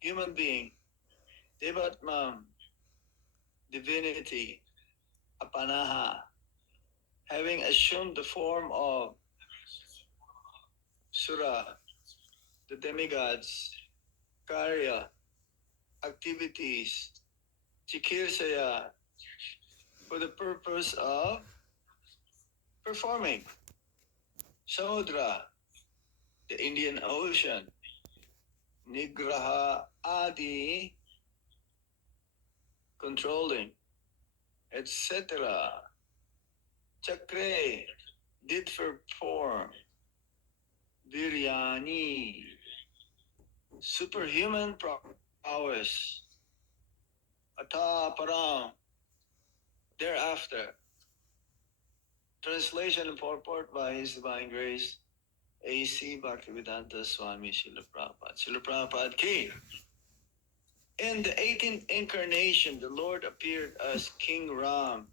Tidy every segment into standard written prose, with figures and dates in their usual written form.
human being, devatvam, divinity, āpannaḥ, having assumed the form of sura, the demigods, kārya, activities, cikīrṣayā, for the purpose of performing. Samudra, the Indian Ocean, nigraha-ādīni, controlling, etc. Cakre, did perform, vīryāṇi, superhuman prowess, ataḥ, param, thereafter. Translation and purport by His Divine Grace, A.C. Bhaktivedanta Swami Srila Prabhupada. Srila Prabhupada ki. In the 18th incarnation, the Lord appeared as King Rāma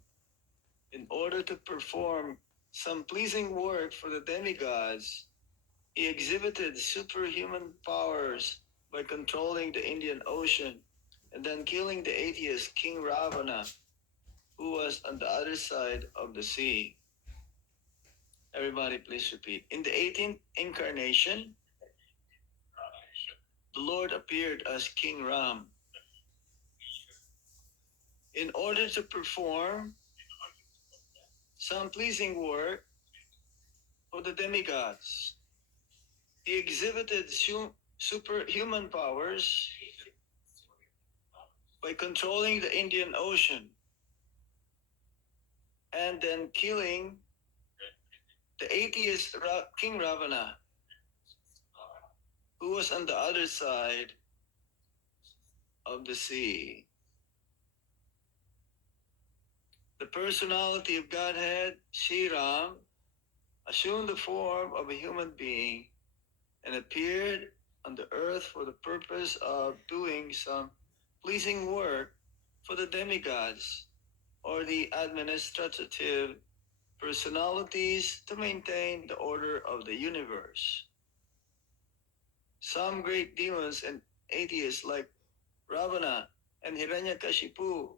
in order to perform some pleasing work for the demigods. He exhibited superhuman powers by controlling the Indian Ocean and then killing the atheist King Rāvaṇa, who was on the other side of the sea. Everybody please repeat. In the 18th incarnation, the Lord appeared as King Rāma in order to perform some pleasing work for the demigods. He exhibited superhuman powers by controlling the Indian Ocean and then killing the atheist King Rāvaṇa, who was on the other side of the sea. The personality of Godhead, Sri Rāma, assumed the form of a human being and appeared on the earth for the purpose of doing some pleasing work for the demigods or the administrative personalities to maintain the order of the universe. Some great demons and atheists like Ravana and Hiranyakashipu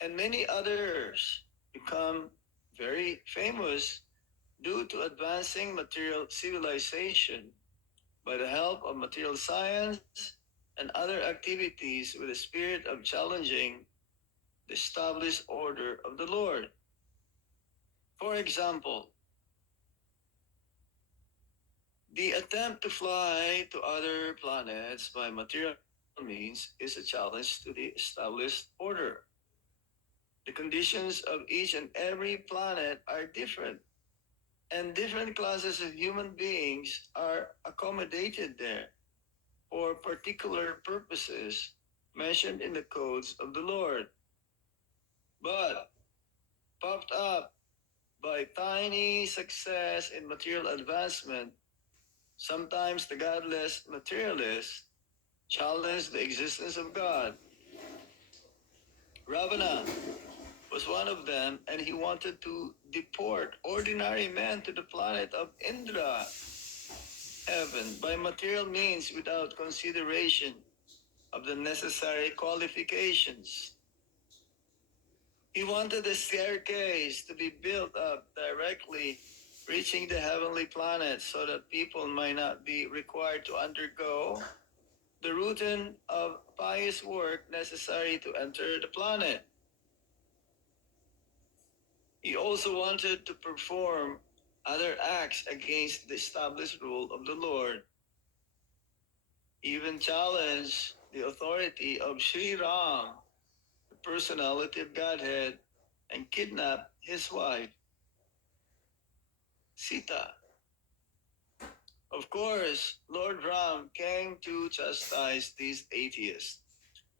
and many others become very famous due to advancing material civilization by the help of material science and other activities with the spirit of challenging the established order of the Lord. For example, the attempt to fly to other planets by material means is a challenge to the established order. The conditions of each and every planet are different, and different classes of human beings are accommodated there for particular purposes mentioned in the codes of the Lord. But puffed up by tiny success in material advancement, sometimes the godless materialists challenge the existence of God. Ravana was one of them, and he wanted to deport ordinary men to the planet of Indra, heaven, by material means without consideration of the necessary qualifications. He wanted a staircase to be built up directly reaching the heavenly planets so that people might not be required to undergo the routine of pious work necessary to enter the planet. He also wanted to perform other acts against the established rule of the Lord. He even challenged the authority of Sri Rāma, the personality of Godhead, and kidnapped his wife, Sita. Of course, Lord Rāma came to chastise these atheists,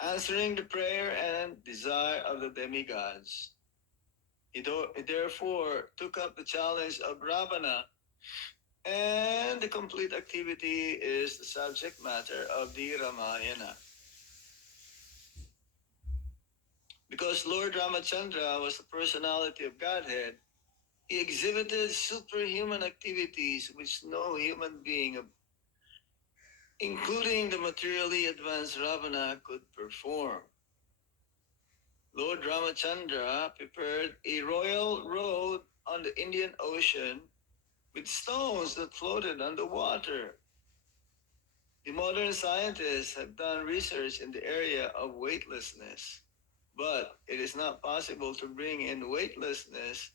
answering the prayer and desire of the demigods. He therefore took up the challenge of Ravana, and the complete activity is the subject matter of the Ramayana. Because Lord Ramachandra was the personality of Godhead, he exhibited superhuman activities which no human being including the materially advanced Ravana, could perform. Lord Ramachandra prepared a royal road on the Indian Ocean with stones that floated on the water. The modern scientists have done research in the area of weightlessness, but it is not possible to bring in weightlessness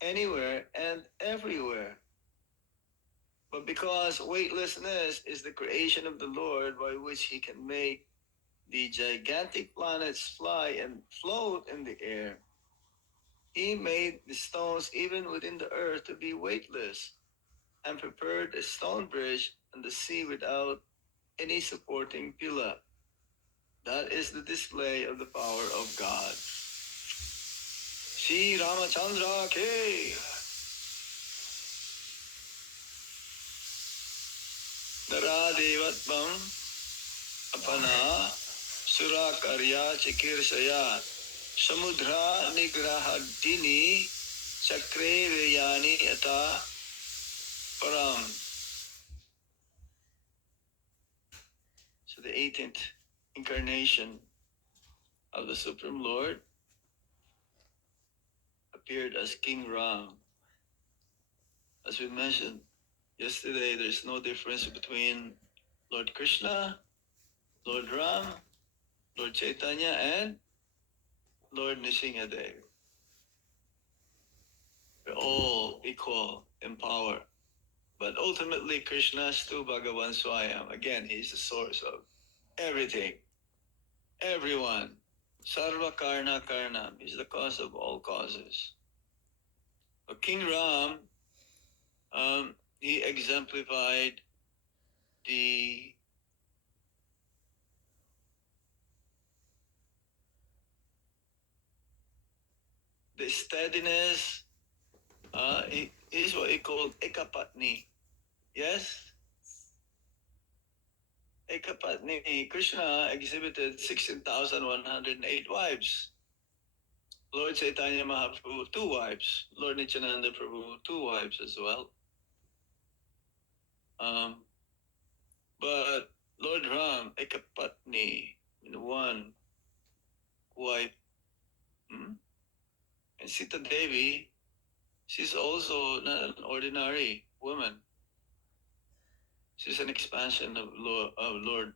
anywhere and everywhere. But because weightlessness is the creation of the Lord, by which he can make the gigantic planets fly and float in the air, he made the stones even within the earth to be weightless, and prepared a stone bridge on the sea without any supporting pillar. That is the display of the power of God. Sri Ramachandra ke nara-devatvam āpannaḥ sura-kārya-cikīrṣayā samudra-nigrahādīni cakre vīryāṇi ataḥ param. So the 18th incarnation of the Supreme Lord appeared as King Rāma. As we mentioned yesterday, there's no difference between Lord Krishna, Lord Ram, Lord Chaitanya, and Lord Nrsimhadev. They're all equal in power. But ultimately, Krishna is tu Bhagavan Swayam. Again, he's the source of everything, everyone. Sarva karna karnam. He's the cause of all causes. But King Ram, he exemplified the steadiness. He is what he called ekapatni. Yes? Ekapatni. Krishna exhibited 16,108 wives. Lord Chaitanya Mahaprabhu, 2 wives. Lord Nityananda Prabhu, 2 wives as well. But Lord Ram, ekapatni, 1 wife. And Sita Devi, she's also not an ordinary woman. She's an expansion of Lord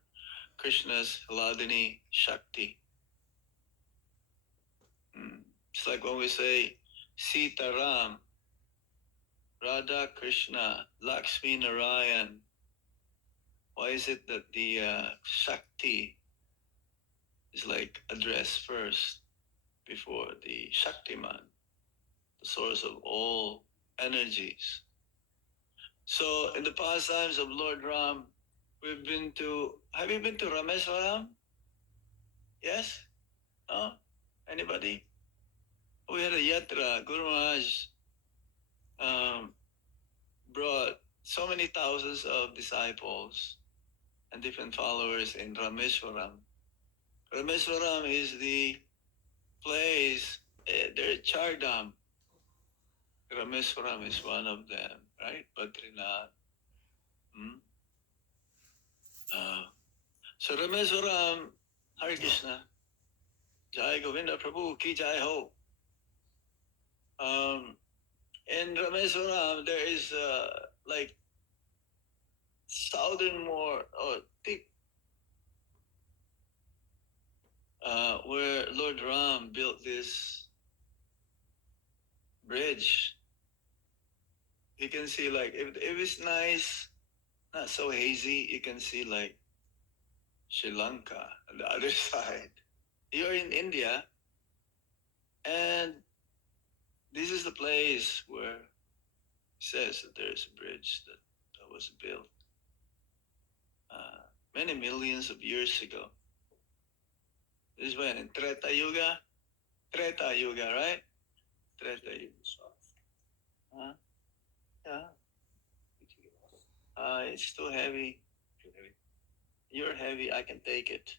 Krishna's Hladini Shakti. It's like when we say Sita Ram, Radha Krishna, Lakshmi Narayan. Why is it that the Shakti is like addressed first before the Shaktiman, the source of all energies? So in the pastimes of Lord Ram, have you been to Rameswaram? Yes? No? Anybody? We had a yatra. Guru Maharaj brought so many thousands of disciples and different followers in Rameswaram. Rameswaram is the place, there is Chardam. Rameswaram is one of them, right? Badrinath. So Rameswaram, Hare Krishna, Jai Govinda Prabhu ki Jai Ho. In Rameswaram, there is like southernmost tip where Lord Ram built this bridge. You can see like if it's nice, not so hazy, you can see like Sri Lanka on the other side. You're in India, and this is the place where it says that there is a bridge that was built many millions of years ago. This is when in Treta Yuga, right? Treta Yuga. Huh? Yeah. It's too heavy. Too heavy. You're heavy. I can take it.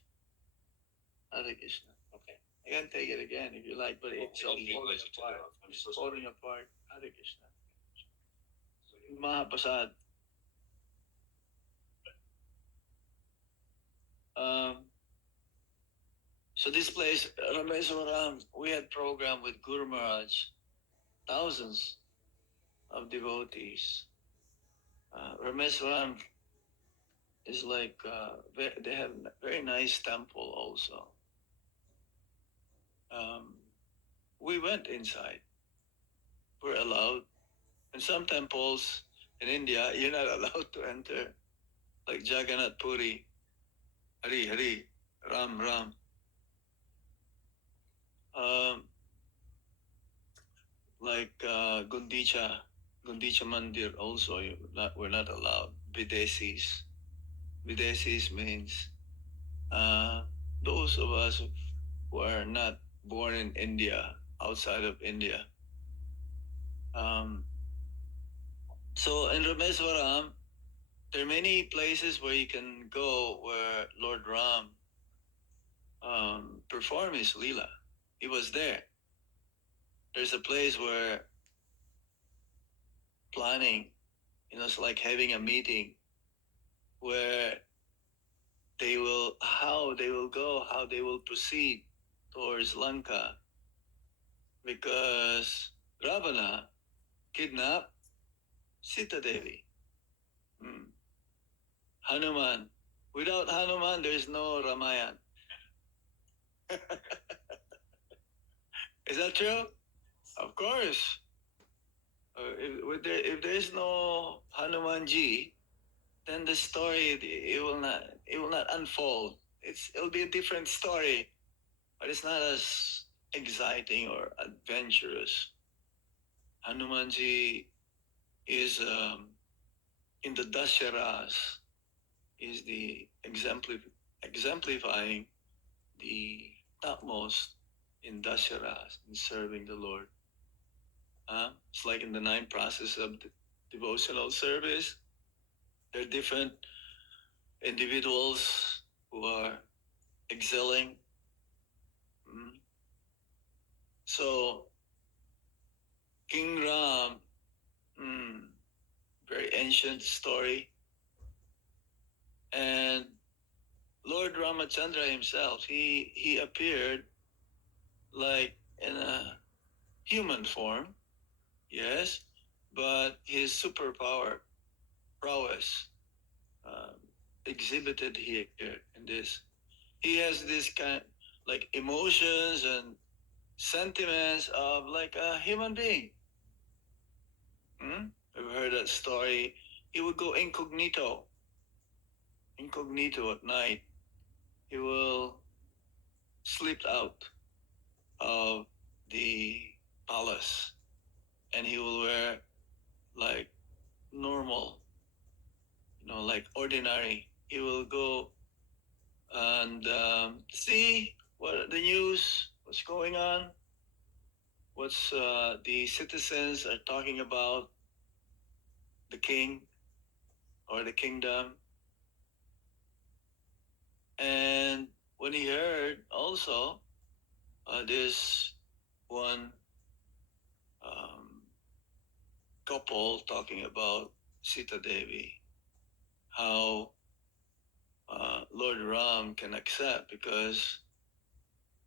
Hare Krishna. Okay. I can take it again if you like, but it's all falling apart. It's falling apart. Hare Krishna. Mahapasad. So this place, Rameswaram, we had program with Guru Maharaj, thousands of devotees. Rameswaram is like, they have a very nice temple also. We went inside. We're allowed. In some temples in India, you're not allowed to enter. Like Jagannath Puri, Hari Hari, Ram Ram. Like Gundicha Mandir also, we're not allowed. Videsis. Videsis means those of us who are not born in India, outside of India. So in Rameswaram, there are many places where you can go where Lord Ram performed his Leela. He was there. There's a place where planning, it's like having a meeting where how they will go, how they will proceed towards Lanka, because Ravana kidnapped Sita Devi. Hanuman. Without Hanuman, there is no Ramayana. Is that true? Of course. If there is no Hanumanji, then the story it will not unfold. It'll be a different story, but it's not as exciting or adventurous. Hanumanji is in the Dasharas, is the exemplifying the topmost in Dasharas, in serving the Lord. It's like in the 9 process of devotional service. There are different individuals who are excelling. So King Rāma, very ancient story. And Lord Ramachandra himself, he appeared like in a human form, yes, but his superpower, prowess, exhibited here in this. He has this kind like emotions and sentiments of like a human being. You've heard that story. He would go incognito at night. He will slip out of the palace and he will wear like normal, like ordinary. He will go and see what the news, what's going on, what's the citizens are talking about the king or the kingdom. And when he heard also this one couple talking about Sita Devi, how Lord Ram can accept because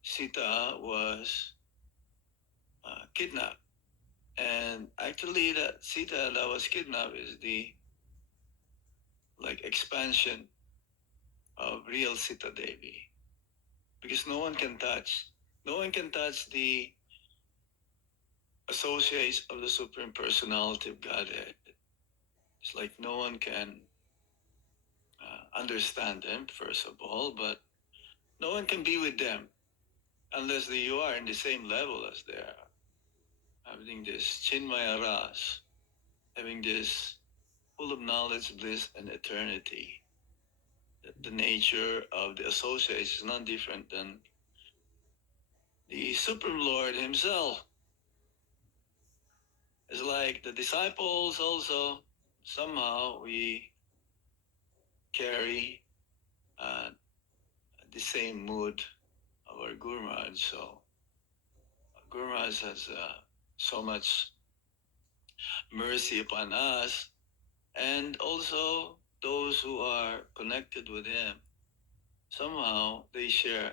Sita was kidnapped. And actually that Sita that was kidnapped is the like expansion of real Sita Devi. Because no one can touch the associates of the Supreme Personality of Godhead. It's like no one can understand them, first of all, but no one can be with them unless you are in the same level as they are. Having this Chinmaya Ras, having this full of knowledge, bliss, and eternity. The nature of the associates is not different than the Supreme Lord himself. It's like the disciples also, somehow we carry the same mood of our Guru Maharaj. So Guru Maharaj has so much mercy upon us, and also those who are connected with him. somehow they share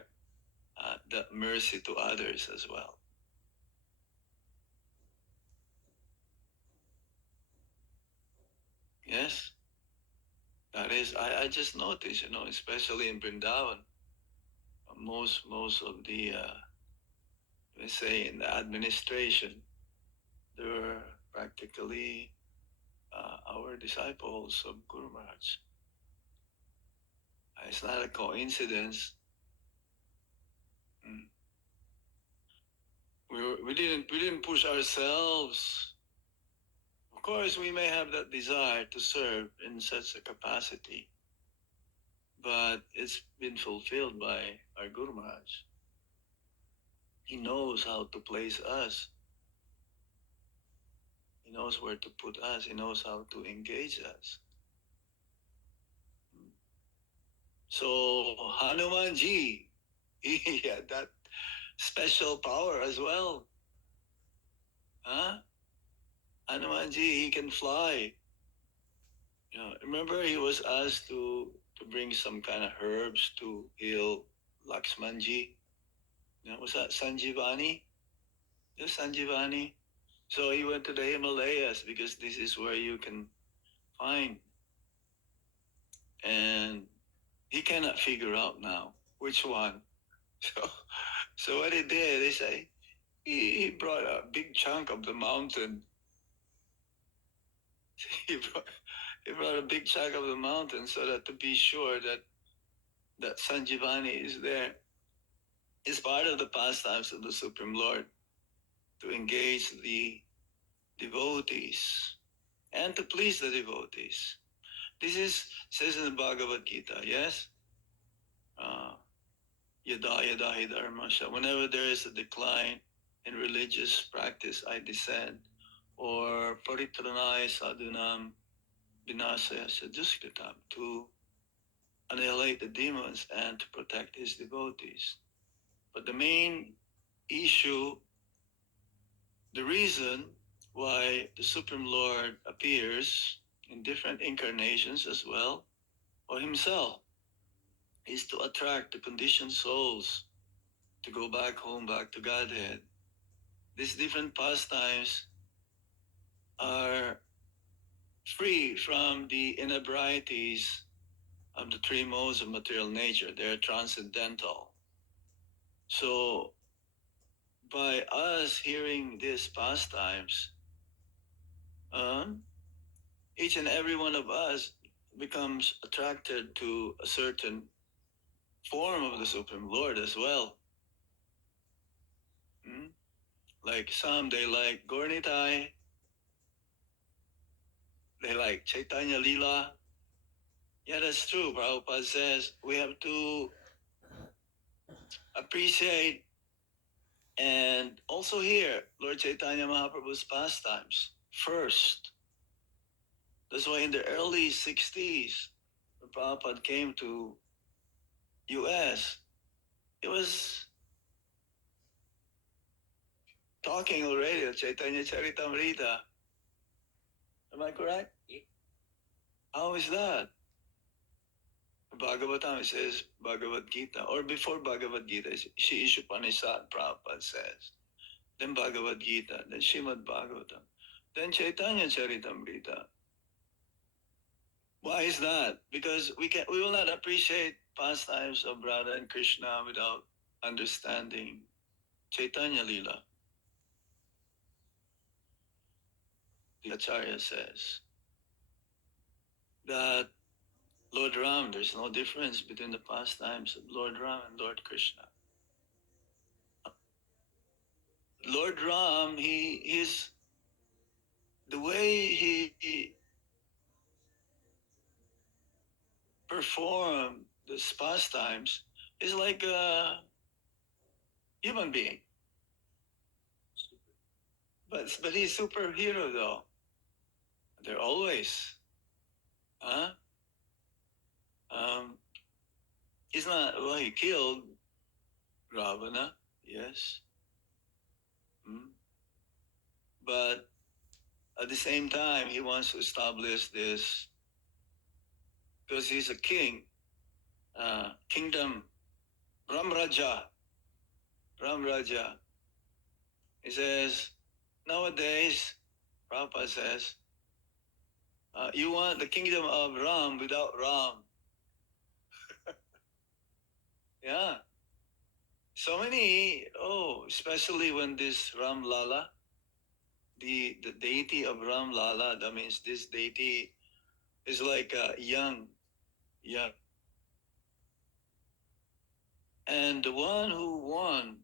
that mercy to others as well. Yes, that is. I just noticed, especially in Vrindavan, most of the let's say in the administration, they were practically our disciples of Guru Maharaj. It's not a coincidence. We didn't push ourselves. Of course, we may have that desire to serve in such a capacity, but it's been fulfilled by our Guru Maharaj. He knows how to place us. He knows where to put us. He knows how to engage us. So Hanumanji, he had that special power as well. Huh? Hanumanji, he can fly. Remember he was asked to bring some kind of herbs to heal Lakshmanji. Was that Sanjivani? Yes, Sanjivani. So he went to the Himalayas because this is where you can find. And he cannot figure out now which one. So what he did, they say, he brought a big chunk of the mountain. He brought a big chunk of the mountain so that to be sure that Sanjivani is there. It's part of the pastimes of the Supreme Lord to engage the devotees and to please the devotees. This says in the Bhagavad Gita, yes? Yada yada hi dharmasya. Whenever there is a decline in religious practice, I descend. Or paritranaya sadhunam vinasaya saduskritam, to annihilate the demons and to protect his devotees. But the main issue, the reason why the Supreme Lord appears in different incarnations as well, or himself, is to attract the conditioned souls to go back home, back to Godhead. These different pastimes are free from the inebrieties of the three modes of material nature. They're transcendental. So by us hearing these pastimes, each and every one of us becomes attracted to a certain form of the Supreme Lord as well. Like some, they like Gornitai, they like Chaitanya Lila. Yeah, that's true. Prabhupada says we have to appreciate and also hear Lord Chaitanya Mahaprabhu's pastimes first. That's why in the early 60s, when Prabhupada came to US, he was talking already of Chaitanya Charitamrita. Am I correct? Yeah. How is that? Bhagavatam, it says Bhagavad Gita, or before Bhagavad Gita, Shri Ishopanishad, Prabhupada says. Then Bhagavad Gita, then Srimad Bhagavatam, then Chaitanya Charitamrita. Why is that? Because we will not appreciate pastimes of Radha and Krishna without understanding Chaitanya Lila. The Acharya says that Lord Ram, there's no difference between the pastimes of Lord Ram and Lord Krishna. Lord Ram, he's the way he performed these pastimes is like a human being. But he's superhero though. They're always, he's not, well, he killed Rāvaṇa, yes. But at the same time, he wants to establish this, because he's a king, kingdom, Ram Raja. He says, nowadays, Prabhupada says, you want the kingdom of Ram without Ram. Yeah. So many, especially when this Ram Lala, the deity of Ram Lala, that means this deity is like young. And the one who won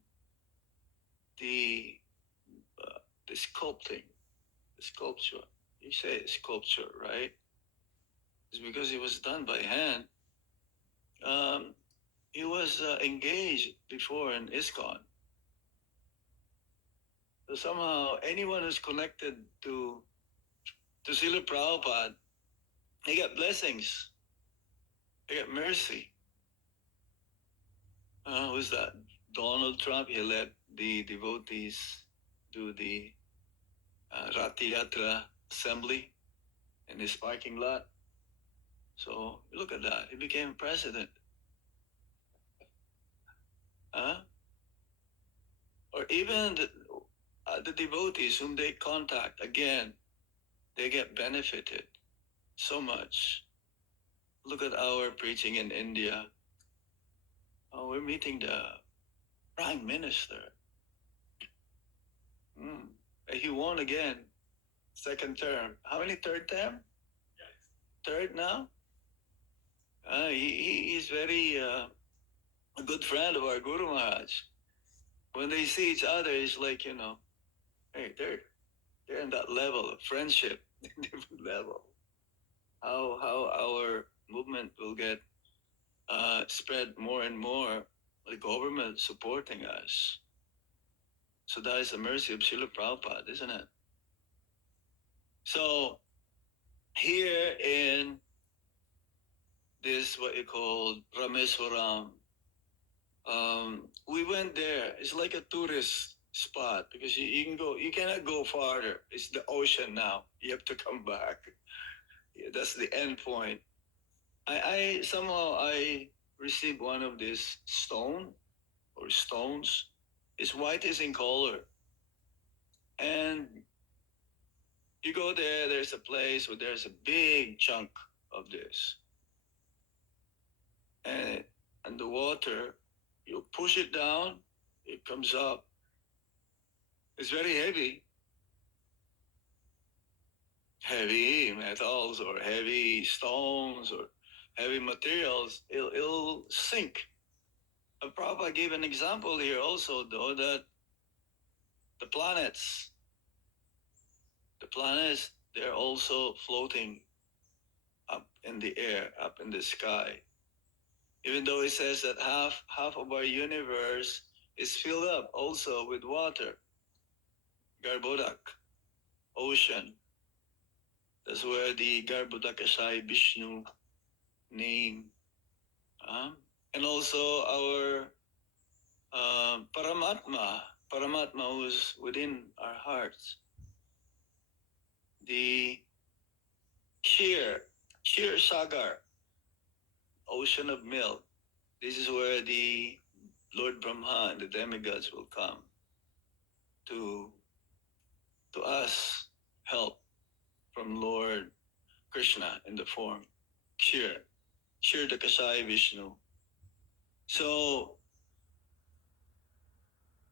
the sculpture, you say sculpture, right? It's because it was done by hand. He was engaged before in Iskcon. So somehow anyone who's connected to Srila Prabhupada, they get blessings. They get mercy. Who's that? Donald Trump, he let the devotees do the Rati Yatra assembly in his parking lot. So look at that. He became president. Or even the devotees whom they contact, again, they get benefited so much. Look at our preaching in India. We're meeting the Prime Minister. He won again, second term. How many third term? Third now? He is very a good friend of our Guru Maharaj. When they see each other, it's like, hey, they're in that level of friendship, different level. How our movement will get spread more and more, the government supporting us. So that is the mercy of Srila Prabhupada, isn't it? So here in this, what you call Rameswaram, we went there. It's like a tourist spot because you cannot go farther. It's the ocean now. You have to come back. Yeah, that's the end point. I somehow received one of these stones. It's whitish in color. And you go there, there's a place where there's a big chunk of this. And the water, you push it down, it comes up. It's very heavy. Heavy metals or heavy stones or heavy materials, it'll sink. Prabhupada gave an example here also, though, that the planets, they're also floating up in the air, up in the sky. Even though it says that half of our universe is filled up also with water, Garbhodak, ocean. That's where the Garbhodakashayi Vishnu name. And also our Paramatma who is within our hearts. The Sagar, ocean of milk. This is where the Lord Brahma and the demigods will come to us, help from Lord Krishna in the form Kshirdakashayi Vishnu. So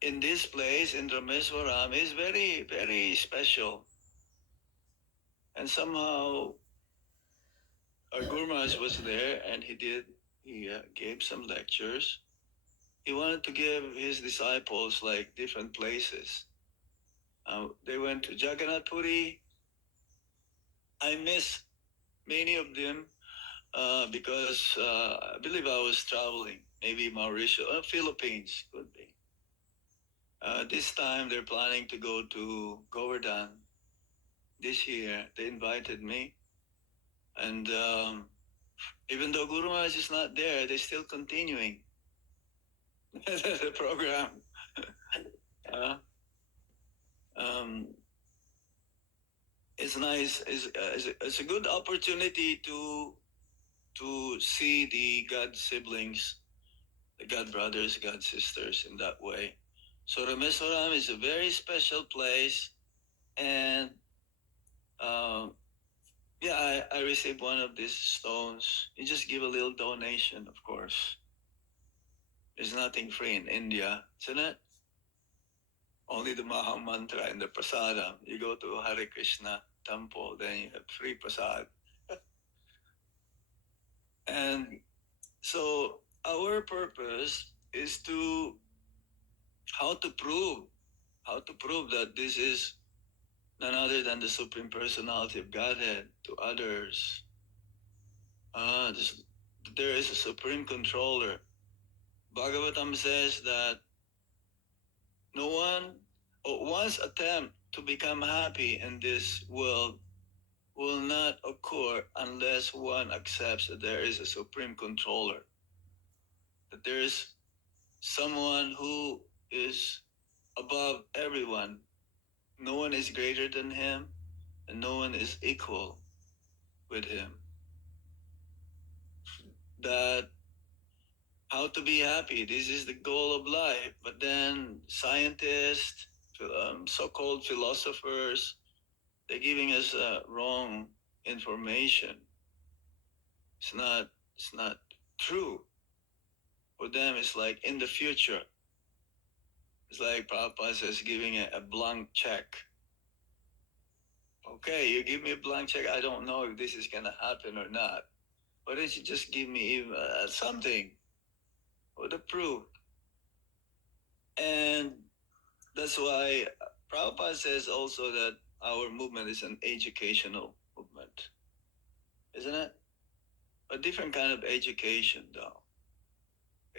in this place, in Rameswaram, is very, very special. And somehow our Guru Maharaj was there and he gave some lectures. He wanted to give his disciples like different places. They went to Jagannath Puri. I miss many of them because I believe I was traveling, maybe Mauritius, or Philippines could be. This time they're planning to go to Govardhan this year. They invited me. And even though Guru Maharaj is not there, they're still continuing the program. It's nice. It's a good opportunity to to see the God siblings, the God brothers, God sisters in that way. So Rameswaram is a very special place, and yeah, I received one of these stones. You just give a little donation, of course. There's nothing free in India, isn't it? Only the Maha Mantra and the Prasadam. You go to Hare Krishna temple, then you have free prasad. And so our purpose is to how to prove that this is none other than the Supreme Personality of Godhead to others. There is a Supreme Controller. Bhagavatam says that no one, or one's attempt to become happy in this world will not occur unless one accepts that there is a Supreme Controller, that there is someone who is above everyone. No one is greater than him, and no one is equal with him. That how to be happy, this is the goal of life. But then scientists, so-called philosophers, they're giving us wrong information. It's not true. For them, it's like in the future. It's like Prabhupada says, giving a blank check. Okay, you give me a blank check. I don't know if this is going to happen or not. Why don't you just give me something for the proof? And that's why Prabhupada says also that our movement is an educational movement, isn't it? A different kind of education, though.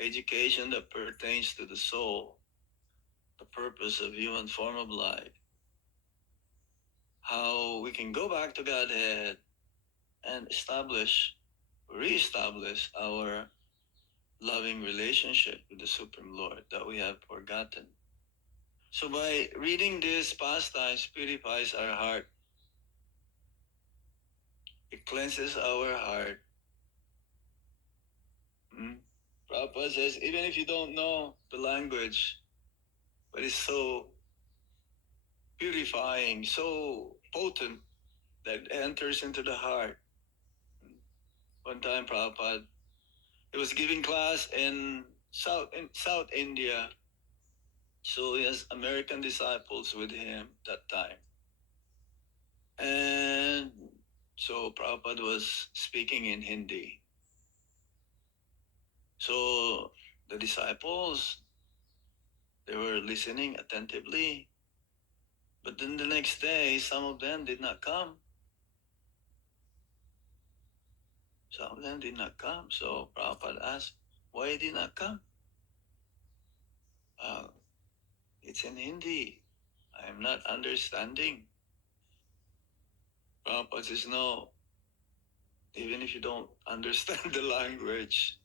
Education that pertains to the soul, the purpose of human form of life, how we can go back to Godhead and reestablish our loving relationship with the Supreme Lord that we have forgotten. So by reading this pastimes purifies our heart. It cleanses our heart. Prabhupada says, even if you don't know the language, but it's so purifying, so potent that it enters into the heart. One time Prabhupada, he was giving class in South India. So he has American disciples with him that time. And so Prabhupada was speaking in Hindi. So the disciples, they were listening attentively. But then the next day, some of them did not come. Some of them did not come. So Prabhupada asked, why did you not come? It's in Hindi. I am not understanding. Prabhupada says, no. Even if you don't understand the language,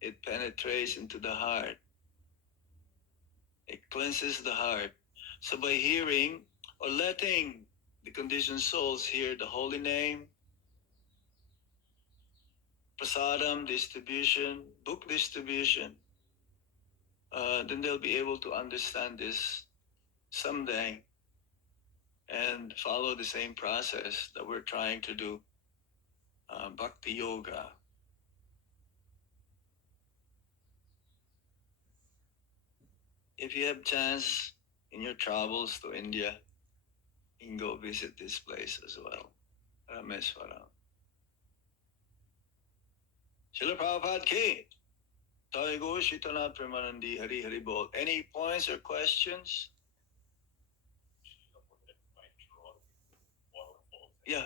it penetrates into the heart. It cleanses the heart. So by hearing or letting the conditioned souls hear the holy name, prasadam distribution, book distribution, then they'll be able to understand this someday and follow the same process that we're trying to do, bhakti yoga. If you have chance in your travels to India, you can go visit this place as well, Rameswaram. Srila Prabhupada ki, Tayo go Shitana Premanandi Hari Hari Bol. Any points or questions? Yeah,